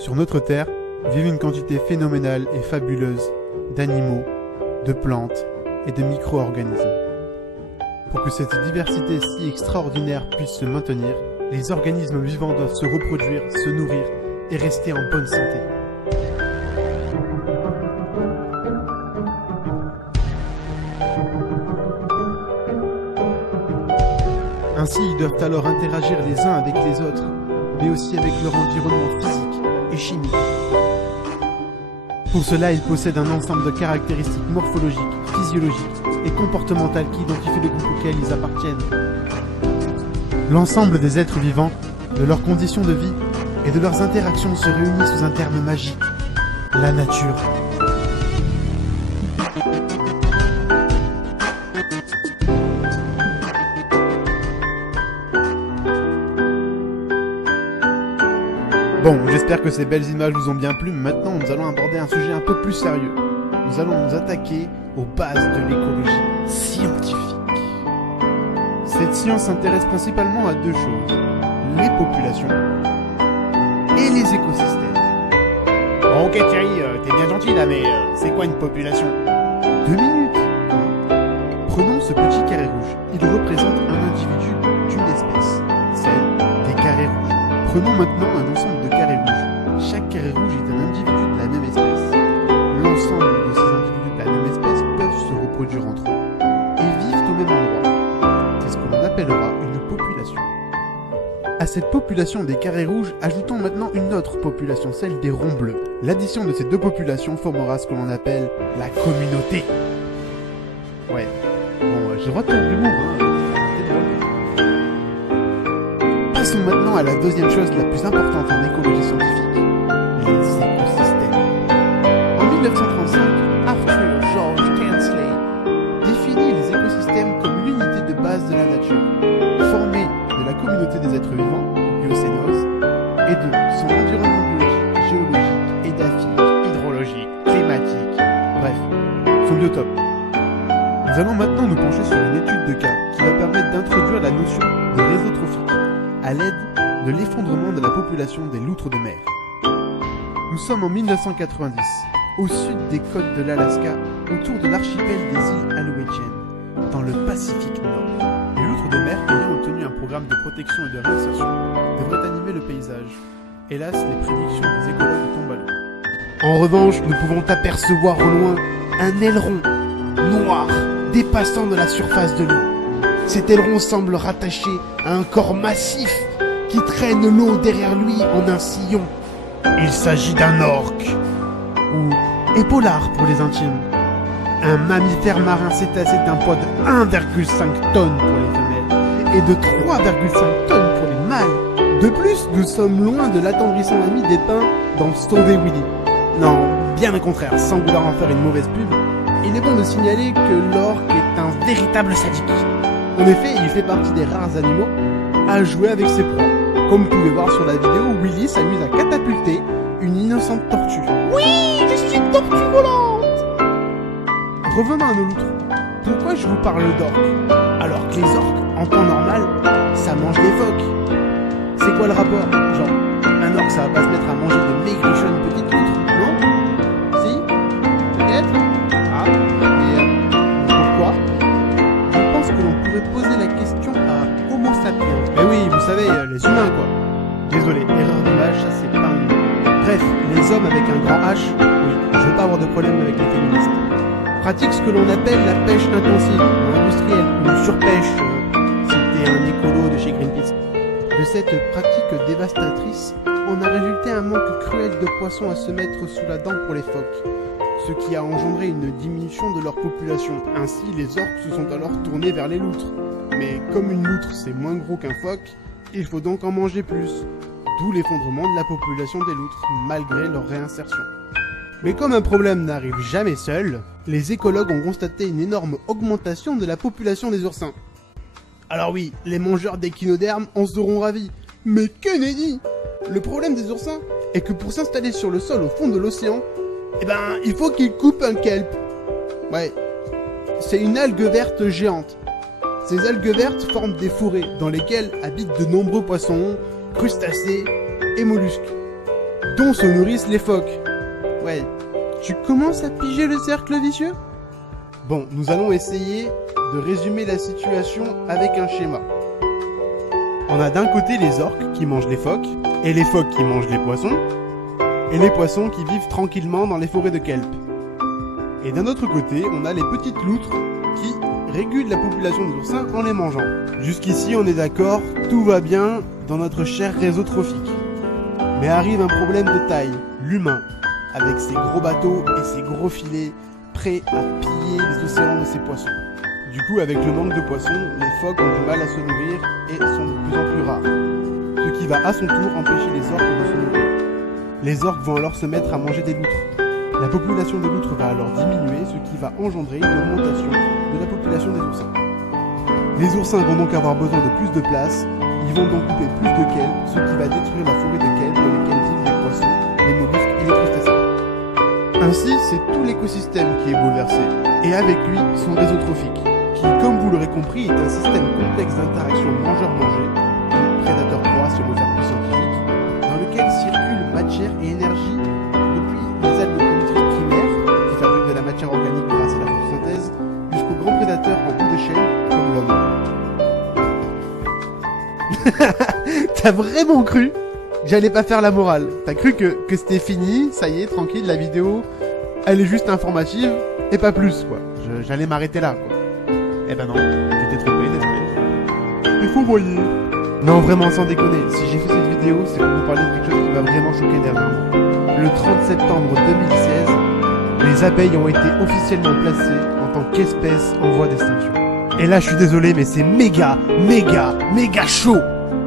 Sur notre Terre vivent une quantité phénoménale et fabuleuse d'animaux, de plantes et de micro-organismes. Pour que cette diversité si extraordinaire puisse se maintenir, les organismes vivants doivent se reproduire, se nourrir et rester en bonne santé. Ainsi, ils doivent alors interagir les uns avec les autres, mais aussi avec leur environnement physique et chimique. Pour cela, ils possèdent un ensemble de caractéristiques morphologiques, physiologiques et comportementales qui identifient le groupe auquel ils appartiennent. L'ensemble des êtres vivants, de leurs conditions de vie et de leurs interactions se réunit sous un terme magique, la nature. Bon, j'espère que ces belles images vous ont bien plu, mais maintenant nous allons aborder un sujet un peu plus sérieux. Nous allons nous attaquer aux bases de l'écologie scientifique. Cette science s'intéresse principalement à deux choses, les populations et les écosystèmes. Bon, ok Thierry, t'es bien gentil là, mais c'est quoi une population? 2 minutes. Prenons ce petit carré rouge. Il représente un individu d'une espèce, celle des carrés rouges. Prenons maintenant un ensemble de carrés rouges. Chaque carré rouge est un individu de la même espèce. L'ensemble de ces individus de la même espèce peuvent se reproduire entre eux et vivent au même endroit. C'est ce que l'on appellera une population. À cette population des carrés rouges, ajoutons maintenant une autre population, celle des ronds bleus. L'addition de ces deux populations formera ce que l'on appelle la communauté. Ouais, bon, j'ai le droit de faire de l'humour, hein. Passons maintenant à la deuxième chose la plus importante en écologie scientifique, les écosystèmes. En 1935, Arthur George Kensley définit les écosystèmes comme l'unité de base de la nature, formée de la communauté des êtres vivants, biocénose, et de son environnement biologique, géologique, édaphique, hydrologique, climatique, bref, son biotope. Nous allons maintenant nous pencher sur une étude de cas qui va permettre d'introduire la notion de réseau trophique à l'aide de l'effondrement de la population des loutres de mer. Nous sommes en 1990, au sud des côtes de l'Alaska, autour de l'archipel des îles Aleutiennes, dans le Pacifique Nord. Les loutres de mer ayant obtenu un programme de protection et de réinsertion devraient animer le paysage. Hélas, les prédictions des écologues tombent à l'eau. En revanche, nous pouvons apercevoir au loin un aileron noir dépassant de la surface de l'eau. Cet aileron semble rattaché à un corps massif qui traîne l'eau derrière lui en un sillon. Il s'agit d'un orque, ou épaulard pour les intimes. Un mammifère marin cétacé d'un poids de 1,5 tonnes pour les femelles et de 3,5 tonnes pour les mâles. De plus, nous sommes loin de l'attendrissant ami des pins dans Sauver Willy. Non, bien au contraire, sans vouloir en faire une mauvaise pub, il est bon de signaler que l'orque est un véritable sadique. En effet, il fait partie des rares animaux à jouer avec ses proies. Comme vous pouvez voir sur la vidéo, Willy s'amuse à catapulter une innocente tortue. Oui, je suis une tortue volante! Revenons à nos loutres. Pourquoi je vous parle d'orques? Alors que les orques, en temps normal, ça mange des phoques. C'est quoi le rapport? Genre, un orque ça va pas se mettre à manger de maigrichonnes petites loutres, non? Si? Peut-être? Ah, mais pourquoi? Je pense que l'on pourrait poser la question à Homo sapiens. Mais oui, vous savez, les humains quoi. Désolé, erreur d'image, ça c'est pas un humain. Bref, les hommes avec un grand H, oui, je veux pas avoir de problème avec les féministes, pratiquent ce que l'on appelle la pêche intensive, ou industrielle, ou surpêche, c'était un écolo de chez Greenpeace. De cette pratique dévastatrice, on a résulté un manque cruel de poissons à se mettre sous la dent pour les phoques, ce qui a engendré une diminution de leur population. Ainsi, les orques se sont alors tournés vers les loutres. Mais comme une loutre c'est moins gros qu'un phoque, il faut donc en manger plus. D'où l'effondrement de la population des loutres, malgré leur réinsertion. Mais comme un problème n'arrive jamais seul, les écologues ont constaté une énorme augmentation de la population des oursins. Alors oui, les mangeurs d'échinodermes en seront ravis. Mais Kennedy! Le problème des oursins est que pour s'installer sur le sol au fond de l'océan, il faut qu'ils coupent un kelp. Ouais, c'est une algue verte géante. Ces algues vertes forment des fourrés dans lesquels habitent de nombreux poissons, crustacés et mollusques. dont se nourrissent les phoques. Ouais, tu commences à piger le cercle vicieux? Bon, nous allons essayer de résumer la situation avec un schéma. On a d'un côté les orques qui mangent les phoques, et les phoques qui mangent les poissons, et les poissons qui vivent tranquillement dans les forêts de kelp. Et d'un autre côté, on a les petites loutres qui régulent la population des oursins en les mangeant. Jusqu'ici, on est d'accord, tout va bien dans notre cher réseau trophique. Mais arrive un problème de taille, l'humain, avec ses gros bateaux et ses gros filets, prêts à piller les océans de ses poissons. Du coup, avec le manque de poissons, les phoques ont du mal à se nourrir et sont de plus en plus rares. Ce qui va à son tour empêcher les orques de se nourrir. Les orques vont alors se mettre à manger des loutres. La population des loutres va alors diminuer, ce qui va engendrer une augmentation de la population des oursins. Les oursins vont donc avoir besoin de plus de place, ils vont donc couper plus de kelp, ce qui va détruire la forêt de kelp dans laquelle vivent les poissons, les mollusques et les crustacés. Ainsi, c'est tout l'écosystème qui est bouleversé, et avec lui, son réseau trophique, qui, comme vous l'aurez compris, est un système complexe d'interaction mangeur-mangé, prédateur-proie selon le verbe plus scientifique, dans lequel circulent matière et énergie depuis les algues primitifs primaires, qui fabriquent de la matière organique grâce à la photosynthèse, jusqu'aux grands prédateurs en bout d'échelle, comme l'homme. T'as vraiment cru que j'allais pas faire la morale? T'as cru que c'était fini, ça y est, tranquille, la vidéo, elle est juste informative, et pas plus, quoi. J'allais m'arrêter là, quoi. Eh ben non, tu t'es trompé, désolé. Il faut voyer. Non, vraiment, sans déconner, si j'ai fait cette vidéo, c'est pour vous parler de quelque chose qui m'a vraiment choqué dernièrement. Le 30 septembre 2016, les abeilles ont été officiellement placées en tant qu'espèce en voie d'extinction. Et là, je suis désolé, mais c'est méga chaud.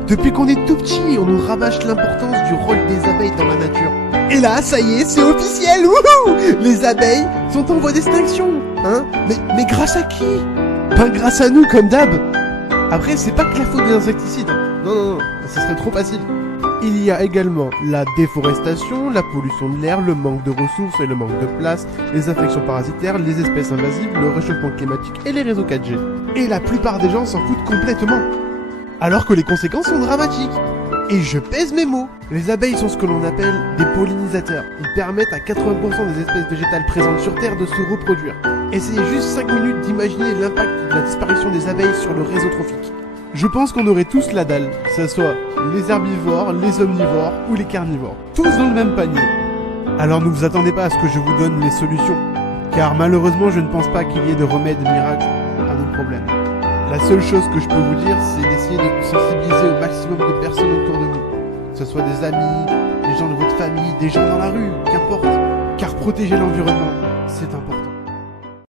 Depuis qu'on est tout petit, on nous rabâche l'importance du rôle des abeilles dans la nature. Et là, ça y est, c'est officiel, wouhou! Les abeilles sont en voie d'extinction, hein? Mais grâce à qui? Ben grâce à nous, comme d'hab. Après, c'est pas que la faute des insecticides. Non, ça serait trop facile. Il y a également la déforestation, la pollution de l'air, le manque de ressources et le manque de place, les infections parasitaires, les espèces invasives, le réchauffement climatique et les réseaux 4G. Et la plupart des gens s'en foutent complètement. Alors que les conséquences sont dramatiques. Et je pèse mes mots. Les abeilles sont ce que l'on appelle des pollinisateurs. Ils permettent à 80% des espèces végétales présentes sur Terre de se reproduire. Essayez juste 5 minutes d'imaginer l'impact de la disparition des abeilles sur le réseau trophique. Je pense qu'on aurait tous la dalle, que ce soit les herbivores, les omnivores ou les carnivores. Tous dans le même panier. Alors ne vous attendez pas à ce que je vous donne les solutions, car malheureusement je ne pense pas qu'il y ait de remède miracle à nos problèmes. La seule chose que je peux vous dire, c'est d'essayer de sensibiliser au maximum de personnes autour de vous. Que ce soit des amis, des gens de votre famille, des gens dans la rue, qu'importe. Car protéger l'environnement, c'est important.